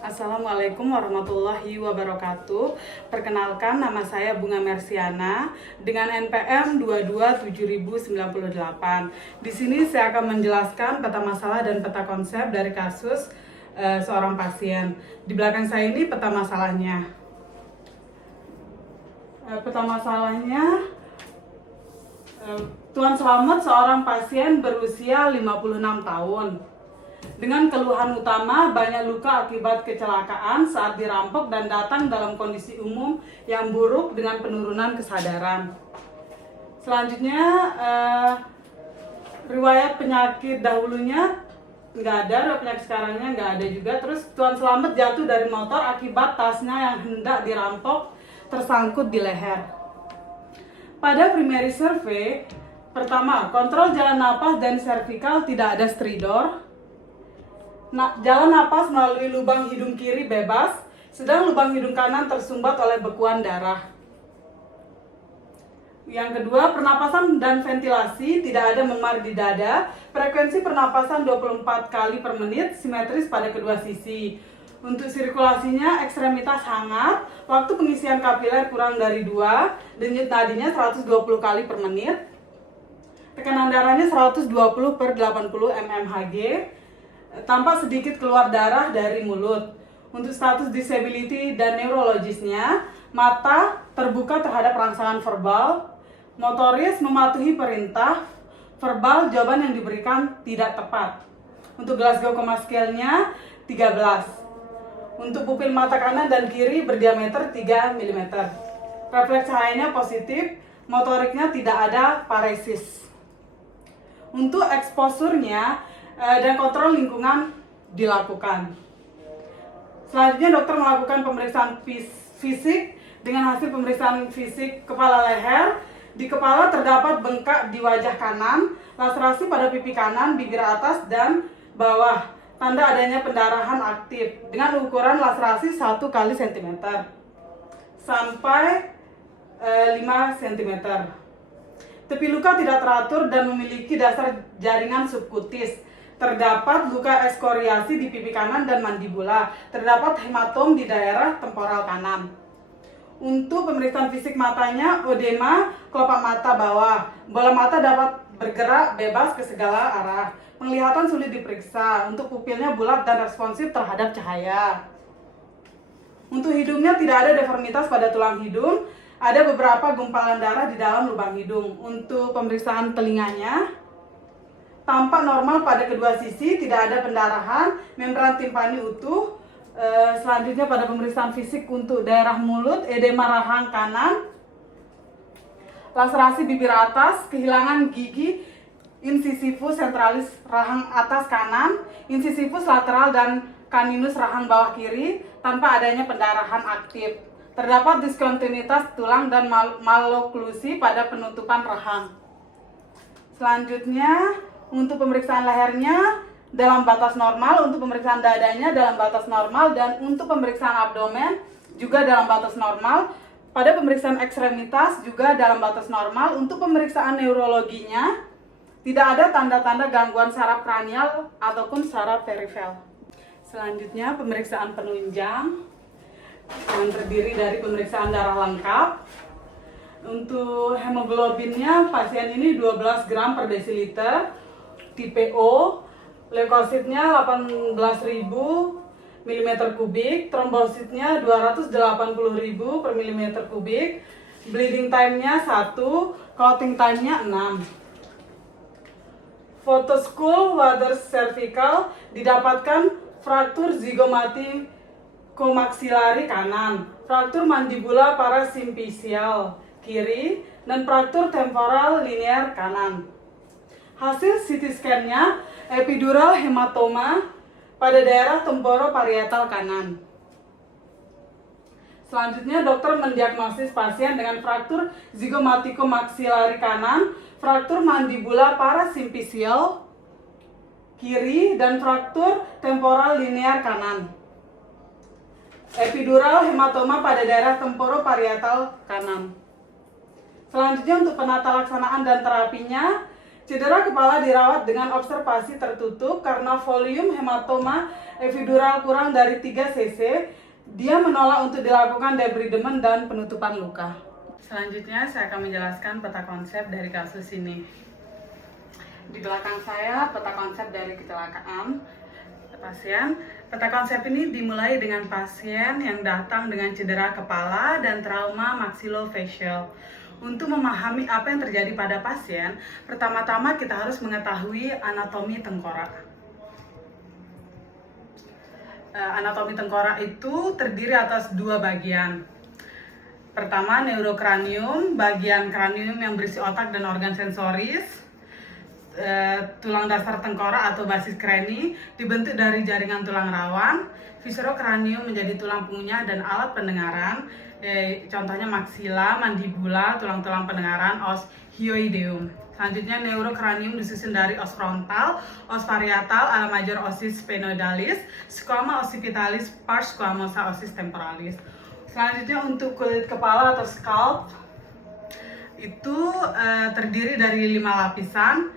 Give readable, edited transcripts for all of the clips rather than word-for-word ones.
Assalamualaikum warahmatullahi wabarakatuh. Perkenalkan, nama saya Bunga Mersiana dengan NPM 227098. Di sini saya akan menjelaskan peta masalah dan peta konsep dari kasus seorang pasien. Di belakang saya ini peta masalahnya. Peta masalahnya, Tuan Slamet seorang pasien berusia 56 tahun. Dengan keluhan utama banyak luka akibat kecelakaan saat dirampok dan datang dalam kondisi umum yang buruk dengan penurunan kesadaran. Selanjutnya, riwayat penyakit dahulunya nggak ada, riwayat penyakit sekarangnya nggak ada juga. Terus Tuan Slamet jatuh dari motor akibat tasnya yang hendak dirampok tersangkut di leher. Pada primary survey, pertama, kontrol jalan napas dan servikal tidak ada stridor. Jalan napas melalui lubang hidung kiri bebas, sedang lubang hidung kanan tersumbat oleh bekuan darah. Yang kedua, pernapasan dan ventilasi tidak ada memar di dada, frekuensi pernapasan 24 kali per menit, simetris pada kedua sisi. Untuk sirkulasinya, ekstremitas hangat, waktu pengisian kapiler kurang dari 2, denyut nadinya 120 kali per menit, tekanan darahnya 120 per 80 mmHg, tampak sedikit keluar darah dari mulut. Untuk status disability dan neurologisnya, mata terbuka terhadap rangsangan verbal, motoris mematuhi perintah, verbal jawaban yang diberikan tidak tepat. Untuk Glasgow Coma Scale-nya 13. Untuk pupil mata kanan dan kiri berdiameter 3 mm. Refleks cahayanya positif, motoriknya tidak ada paresis. Untuk eksposurnya dan kontrol lingkungan dilakukan. Selanjutnya dokter melakukan pemeriksaan fisik dengan hasil pemeriksaan fisik kepala leher. Di kepala terdapat bengkak di wajah kanan, laserasi pada pipi kanan, bibir atas dan bawah, tanda adanya pendarahan aktif dengan ukuran laserasi 1 kali cm sampai 5 cm. Tepi luka tidak teratur dan memiliki dasar jaringan subkutis. Terdapat luka ekskoriasi di pipi kanan dan mandibula. Terdapat hematom di daerah temporal kanan. Untuk pemeriksaan fisik matanya, odema kelopak mata bawah. Bola mata dapat bergerak bebas ke segala arah. Penglihatan sulit diperiksa. Untuk pupilnya bulat dan responsif terhadap cahaya. Untuk hidungnya tidak ada deformitas pada tulang hidung. Ada beberapa gumpalan darah di dalam lubang hidung. Untuk pemeriksaan telinganya, tampak normal pada kedua sisi, tidak ada pendarahan, membran timpani utuh. Selanjutnya pada pemeriksaan fisik untuk daerah mulut, edema rahang kanan, laserasi bibir atas, kehilangan gigi, incisivus centralis rahang atas kanan, incisivus lateral dan caninus rahang bawah kiri, tanpa adanya pendarahan aktif. Terdapat diskontinuitas tulang dan maloklusi pada penutupan rahang. Selanjutnya, untuk pemeriksaan lehernya dalam batas normal, untuk pemeriksaan dadanya dalam batas normal, dan untuk pemeriksaan abdomen juga dalam batas normal. Pada pemeriksaan ekstremitas juga dalam batas normal. Untuk pemeriksaan neurologinya tidak ada tanda-tanda gangguan saraf kranial ataupun saraf perifel. Selanjutnya pemeriksaan penunjang yang terdiri dari pemeriksaan darah lengkap. Untuk hemoglobinnya pasien ini 12 gram per desiliter, tipe O, leukositnya 18.000 mm3, trombositnya 280.000 per mm3, bleeding time-nya 1, clotting time-nya 6. Photoschool water cervical didapatkan fraktur zygomaticomaxillary kanan, fraktur mandibula parasymphysial kiri, dan fraktur temporal linear kanan. Hasil CT scan-nya epidural hematoma pada daerah temporoparietal kanan. Selanjutnya dokter mendiagnosis pasien dengan fraktur zygomaticomaxillary kanan, fraktur mandibula parasymphysial kiri, dan fraktur temporal linear kanan. Epidural hematoma pada daerah temporoparietal kanan. Selanjutnya untuk penata laksanaan dan terapinya, Cedera kepala dirawat dengan observasi tertutup karena volume hematoma epidural kurang dari 3 cc. Dia menolak untuk dilakukan debridemen dan penutupan luka. Selanjutnya saya akan menjelaskan peta konsep dari kasus ini. Di belakang saya peta konsep dari kecelakaan pasien. Peta konsep ini dimulai dengan pasien yang datang dengan cedera kepala dan trauma maksilofacial. Untuk memahami apa yang terjadi pada pasien, pertama-tama kita harus mengetahui anatomi tengkorak. Anatomi tengkorak itu terdiri atas 2 bagian. Pertama, neurokranium, bagian kranium yang berisi otak dan organ sensoris. Tulang dasar tengkorak atau basis krani dibentuk dari jaringan tulang rawan. Viscerokranium menjadi tulang pengunyah dan alat pendengaran, contohnya maksila, mandibula, tulang-tulang pendengaran, os hyoideum. Selanjutnya neurokranium disusun dari os frontal, os parietal, ala major osis sphenoidalis, squama occipitalis, pars squamosa osis temporalis. Selanjutnya untuk kulit kepala atau scalp itu terdiri dari 5 lapisan,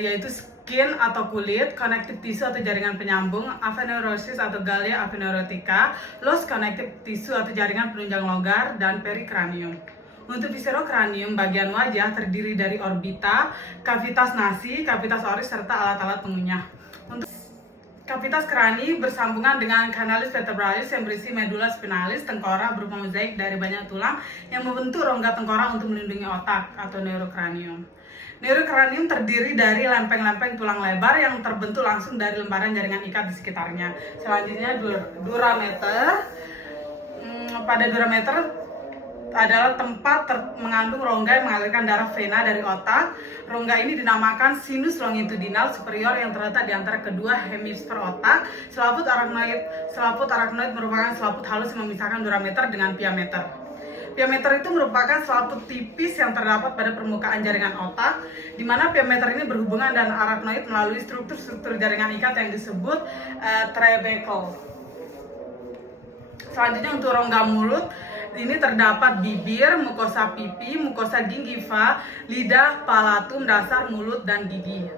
yaitu skin atau kulit, connective tissue atau jaringan penyambung, aveneurosis atau galea aveneurotica, los connective tissue atau jaringan penunjang logar, dan perikranium. Untuk viscerokranium, bagian wajah terdiri dari orbita, kavitas nasi, kavitas oris, serta alat-alat pengunyah. Untuk kavitas krani bersambungan dengan canalis vertebralis yang berisi medula spinalis, tengkorak berupa mozaik dari banyak tulang yang membentuk rongga tengkorak untuk melindungi otak atau neurokranium. Neurokranium terdiri dari lempeng-lempeng tulang lebar yang terbentuk langsung dari lembaran jaringan ikat di sekitarnya. Selanjutnya durameter. Pada durameter adalah tempat mengandung rongga yang mengalirkan darah vena dari otak. Rongga ini dinamakan sinus longitudinal superior yang terletak di antara kedua hemisfer otak. Selaput arachnoid merupakan selaput halus yang memisahkan durameter dengan piameter. Piameter itu merupakan selaput tipis yang terdapat pada permukaan jaringan otak, di mana piameter ini berhubungan dengan arachnoid melalui struktur-struktur jaringan ikat yang disebut trabecle. Selanjutnya untuk rongga mulut, ini terdapat bibir, mukosa pipi, mukosa gingiva, lidah, palatum, dasar mulut, dan gigi.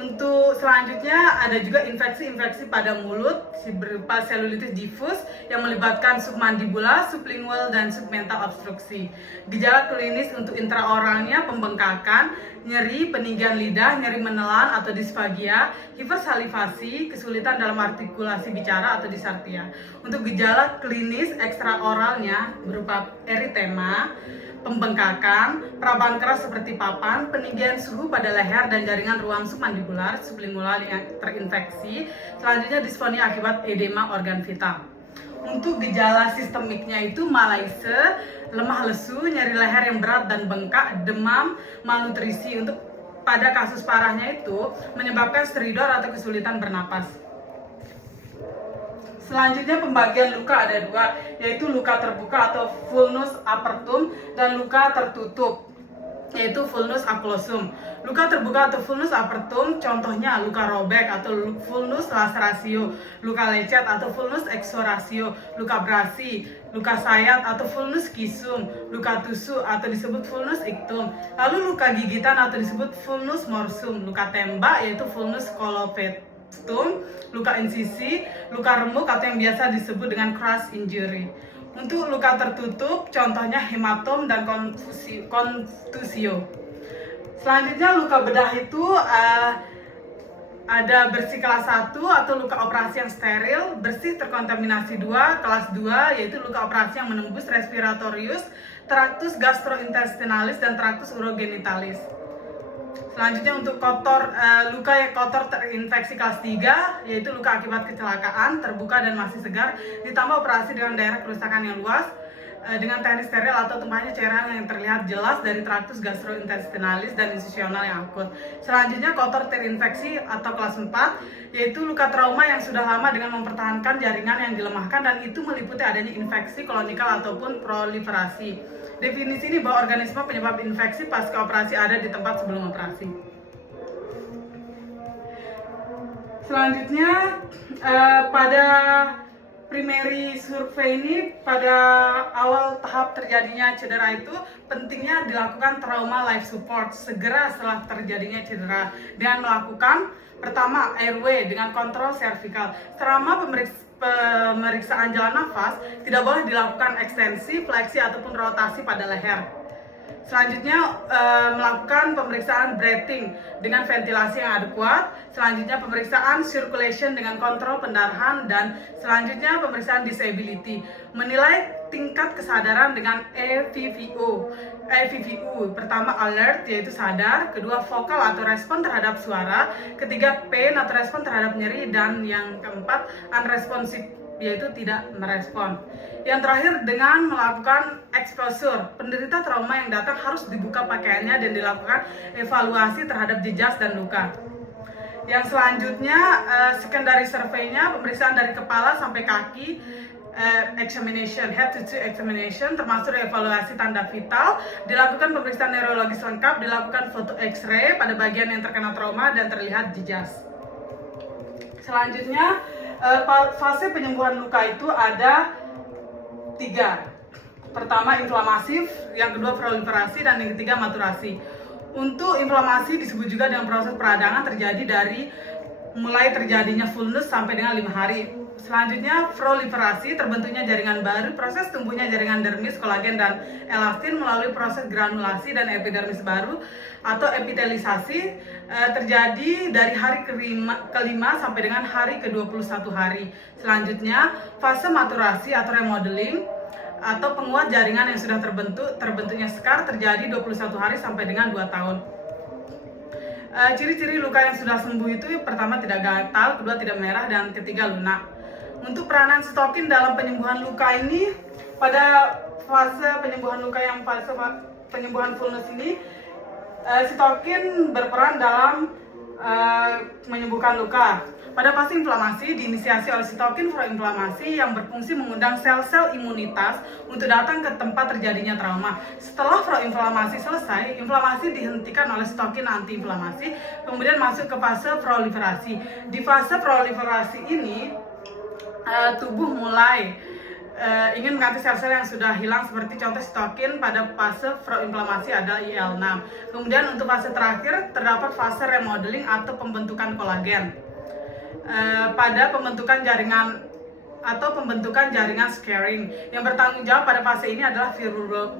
Untuk selanjutnya ada juga infeksi-infeksi pada mulut berupa selulitis difus yang melibatkan submandibula, sublingual, dan submental obstruksi. Gejala klinis untuk intraoralnya pembengkakan, nyeri, peninggian lidah, nyeri menelan atau disfagia, hipersalivasi, kesulitan dalam artikulasi bicara atau dysarthria. Untuk gejala klinis ekstraoralnya berupa eritema, pembengkakan, perabahan keras seperti papan, peninggian suhu pada leher dan jaringan ruang submandibular, sublingual yang terinfeksi. Selanjutnya disfonia akibat edema organ vital. Untuk gejala sistemiknya itu malaise, lemah lesu, nyeri leher yang berat dan bengkak, demam, malnutrisi. Untuk pada kasus parahnya itu menyebabkan stridor atau kesulitan bernapas. Selanjutnya pembagian luka ada 2, yaitu luka terbuka atau vulnus apertum dan luka tertutup, yaitu vulnus aklosum. Luka terbuka atau vulnus apertum contohnya luka robek atau vulnus laceratio, luka lecet atau vulnus exoratio, luka abrasi, luka sayat atau vulnus kisum, luka tusuk atau disebut vulnus ictum. Lalu luka gigitan atau disebut vulnus morsum, luka tembak yaitu vulnus colopetum, luka insisi, luka remuk atau yang biasa disebut dengan crush injury. Untuk luka tertutup contohnya hematom dan contusio. Selanjutnya luka bedah itu ada bersih kelas 1 atau luka operasi yang steril, bersih terkontaminasi 2, kelas 2 yaitu luka operasi yang menembus respiratorius, tractus gastrointestinalis dan tractus urogenitalis. Selanjutnya untuk luka yang kotor terinfeksi kelas 3 yaitu luka akibat kecelakaan, terbuka dan masih segar, ditambah operasi dengan daerah kerusakan yang luas dengan teknik steril atau tumpahannya cairan yang terlihat jelas dari traktus gastrointestinalis dan insisional yang akut. Selanjutnya kotor terinfeksi atau kelas 4 yaitu luka trauma yang sudah lama dengan mempertahankan jaringan yang dilemahkan dan itu meliputi adanya infeksi kolonikal ataupun proliferasi. Definisi ini bahwa organisme penyebab infeksi pasca operasi ada di tempat sebelum operasi. Selanjutnya pada primary survey ini pada awal tahap terjadinya cedera itu pentingnya dilakukan trauma life support segera setelah terjadinya cedera dengan melakukan pertama airway dengan kontrol servikal. Selama pemeriksaan jalan nafas tidak boleh dilakukan ekstensi, fleksi ataupun rotasi pada leher. Selanjutnya melakukan pemeriksaan breathing dengan ventilasi yang adekuat. Selanjutnya pemeriksaan circulation dengan kontrol pendarahan, dan selanjutnya pemeriksaan disability. Menilai tingkat kesadaran dengan AVVO. Pertama alert yaitu sadar, kedua vokal atau respon terhadap suara, ketiga pain atau respon terhadap nyeri, dan yang keempat unresponsive yaitu tidak merespon. Yang terakhir dengan melakukan exposure. Penderita trauma yang datang harus dibuka pakaiannya dan dilakukan evaluasi terhadap jejas dan luka. Yang selanjutnya secondary survey-nya pemeriksaan dari kepala sampai kaki, examination, head to toe examination, termasuk evaluasi tanda vital, dilakukan pemeriksaan neurologis lengkap, dilakukan foto X-ray pada bagian yang terkena trauma dan terlihat jejas. Selanjutnya fase penyembuhan luka itu ada 3. Pertama inflamasif, yang kedua proliferasi, dan yang ketiga maturasi. Untuk inflamasi disebut juga dengan proses peradangan terjadi dari mulai terjadinya fullness sampai dengan 5 hari. Selanjutnya proliferasi, terbentuknya jaringan baru, proses tumbuhnya jaringan dermis, kolagen, dan elastin melalui proses granulasi dan epidermis baru atau epitelisasi terjadi dari hari kelima sampai dengan hari ke-21 hari. Selanjutnya fase maturasi atau remodeling atau penguat jaringan yang sudah terbentuknya scar terjadi 21 hari sampai dengan 2 tahun. Ciri-ciri luka yang sudah sembuh itu pertama tidak gatal, kedua tidak merah, dan ketiga lunak. Untuk peranan sitokin dalam penyembuhan luka ini, pada fase penyembuhan luka yang fase penyembuhan fullness ini, sitokin berperan dalam menyembuhkan luka. Pada fase inflamasi diinisiasi oleh sitokin proinflamasi yang berfungsi mengundang sel-sel imunitas untuk datang ke tempat terjadinya trauma. Setelah proinflamasi selesai, inflamasi dihentikan oleh sitokin antiinflamasi, kemudian masuk ke fase proliferasi. Di fase proliferasi ini, tubuh mulai ingin mengganti sel-sel yang sudah hilang, seperti contoh sitokin pada fase proinflamasi adalah IL-6. Kemudian untuk fase terakhir terdapat fase remodeling atau pembentukan kolagen. Pada pembentukan jaringan scarring. Yang bertanggung jawab pada fase ini adalah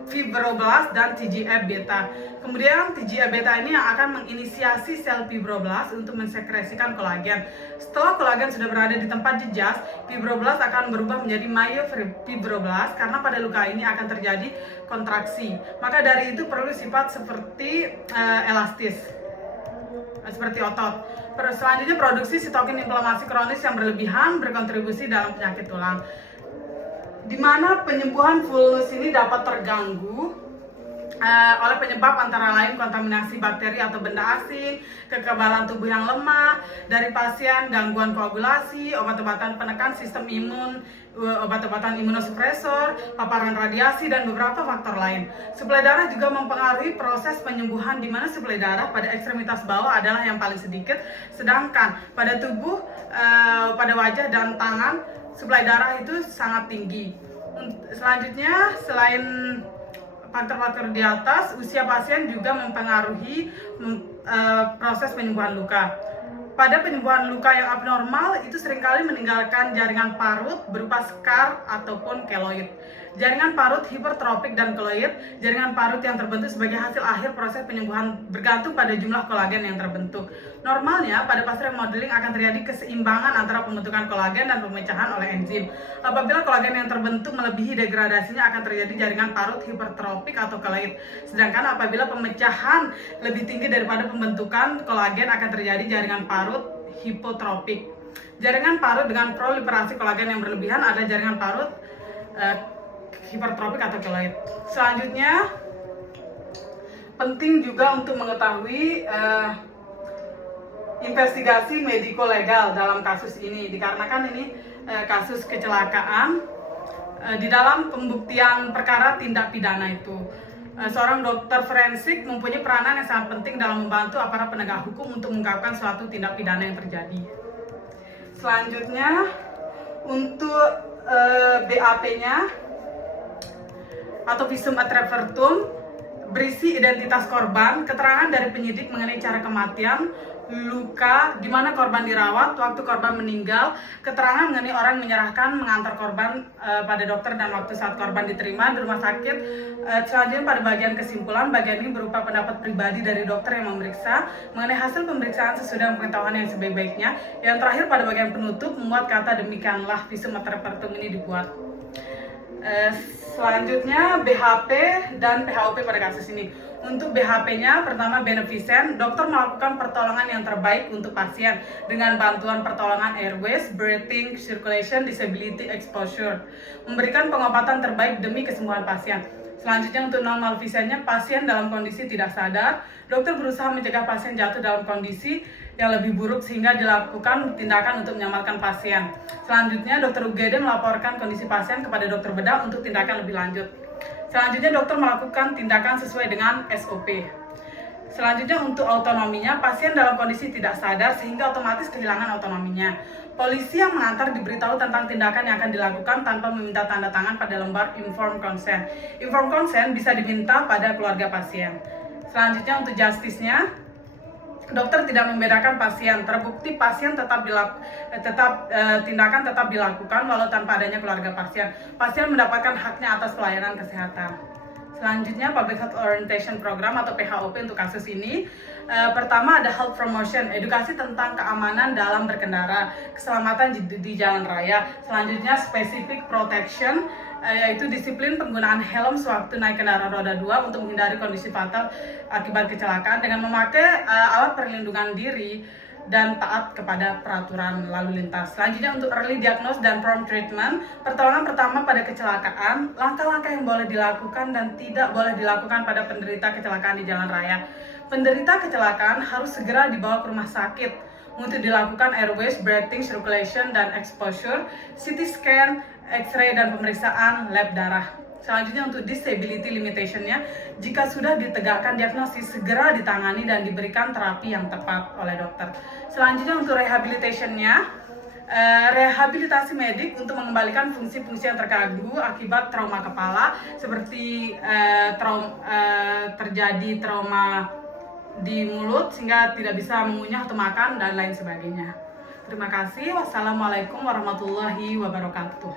fibroblast dan TGF-beta. Kemudian TGF-beta ini yang akan menginisiasi sel fibroblast untuk mensekresikan kolagen. Setelah kolagen sudah berada di tempat jejas, fibroblast akan berubah menjadi myofibroblast karena pada luka ini akan terjadi kontraksi. Maka dari itu perlu sifat seperti elastis, seperti otot. Selanjutnya produksi sitokin inflamasi kronis yang berlebihan berkontribusi dalam penyakit tulang, di mana penyembuhan fullness ini dapat terganggu oleh penyebab antara lain kontaminasi bakteri atau benda asing, kekebalan tubuh yang lemah dari pasien, gangguan koagulasi, obat-obatan penekan sistem imun, obat-obatan imunosupresor, paparan radiasi, dan beberapa faktor lain. Suplai darah juga mempengaruhi proses penyembuhan, di mana suplai darah pada ekstremitas bawah adalah yang paling sedikit, sedangkan pada tubuh, pada wajah dan tangan, suplai darah itu sangat tinggi. Selanjutnya, selain faktor-faktor di atas, usia pasien juga mempengaruhi proses penyembuhan luka. Pada penyembuhan luka yang abnormal itu seringkali meninggalkan jaringan parut berupa scar ataupun keloid. Jaringan parut hipertrofik dan keloid, jaringan parut yang terbentuk sebagai hasil akhir proses penyembuhan bergantung pada jumlah kolagen yang terbentuk. Normalnya pada fase remodeling akan terjadi keseimbangan antara pembentukan kolagen dan pemecahan oleh enzim. Apabila kolagen yang terbentuk melebihi degradasinya akan terjadi jaringan parut hipertrofik atau keloid. Sedangkan apabila pemecahan lebih tinggi daripada pembentukan kolagen akan terjadi jaringan parut hipotrofik. Jaringan parut dengan proliferasi kolagen yang berlebihan adalah jaringan parut hipertrofik atau keloid. Selanjutnya, penting juga untuk mengetahui investigasi mediko-legal dalam kasus ini, dikarenakan ini kasus kecelakaan. Di dalam pembuktian perkara tindak pidana itu, seorang dokter forensik mempunyai peranan yang sangat penting dalam membantu aparat penegak hukum untuk mengungkapkan suatu tindak pidana yang terjadi. Selanjutnya, untuk BAP-nya atau visum et repertum berisi identitas korban, keterangan dari penyidik mengenai cara kematian, luka, di mana korban dirawat, waktu korban meninggal, keterangan mengenai orang menyerahkan mengantar korban pada dokter dan waktu saat korban diterima di rumah sakit. Selanjutnya pada bagian kesimpulan, bagian ini berupa pendapat pribadi dari dokter yang memeriksa mengenai hasil pemeriksaan sesuai dengan pengetahuan yang sebaik-baiknya. Yang terakhir pada bagian penutup memuat kata demikianlah visum et repertum ini dibuat. Selanjutnya BHP dan PHOP pada kasus ini. Untuk BHP-nya, pertama beneficent, dokter melakukan pertolongan yang terbaik untuk pasien dengan bantuan pertolongan airways, breathing, circulation, disability, exposure, memberikan pengobatan terbaik demi kesembuhan pasien. Selanjutnya untuk non-malefisentnya, pasien dalam kondisi tidak sadar, dokter berusaha mencegah pasien jatuh dalam kondisi yang lebih buruk sehingga dilakukan tindakan untuk menyelamatkan pasien. Selanjutnya dokter UGD melaporkan kondisi pasien kepada dokter bedah untuk tindakan lebih lanjut. Selanjutnya dokter melakukan tindakan sesuai dengan SOP. Selanjutnya untuk autonominya, pasien dalam kondisi tidak sadar sehingga otomatis kehilangan autonominya. Polisi yang mengantar diberitahu tentang tindakan yang akan dilakukan tanpa meminta tanda tangan pada lembar informed consent. Informed consent bisa diminta pada keluarga pasien. Selanjutnya untuk justice-nya, dokter tidak membedakan pasien. Terbukti pasien tindakan tetap dilakukan walau tanpa adanya keluarga pasien. Pasien mendapatkan haknya atas pelayanan kesehatan. Selanjutnya Public Health Orientation Program atau PHOP untuk kasus ini. Pertama ada health promotion, edukasi tentang keamanan dalam berkendara, keselamatan di jalan raya. Selanjutnya specific protection, yaitu disiplin penggunaan helm sewaktu naik kendaraan roda 2 untuk menghindari kondisi fatal akibat kecelakaan dengan memakai alat perlindungan diri dan taat kepada peraturan lalu lintas. Selanjutnya untuk early diagnosis dan prompt treatment, pertolongan pertama pada kecelakaan, langkah-langkah yang boleh dilakukan dan tidak boleh dilakukan pada penderita kecelakaan di jalan raya. Penderita kecelakaan harus segera dibawa ke rumah sakit untuk dilakukan airways, breathing, circulation, dan exposure, CT scan, X-ray, dan pemeriksaan lab darah. Selanjutnya untuk disability limitation-nya, jika sudah ditegakkan diagnosis, segera ditangani dan diberikan terapi yang tepat oleh dokter. Selanjutnya untuk rehabilitation-nya, rehabilitasi medik untuk mengembalikan fungsi-fungsi yang terganggu akibat trauma kepala, seperti terjadi trauma di mulut sehingga tidak bisa mengunyah atau makan dan lain sebagainya. Terima kasih. Wassalamualaikum warahmatullahi wabarakatuh.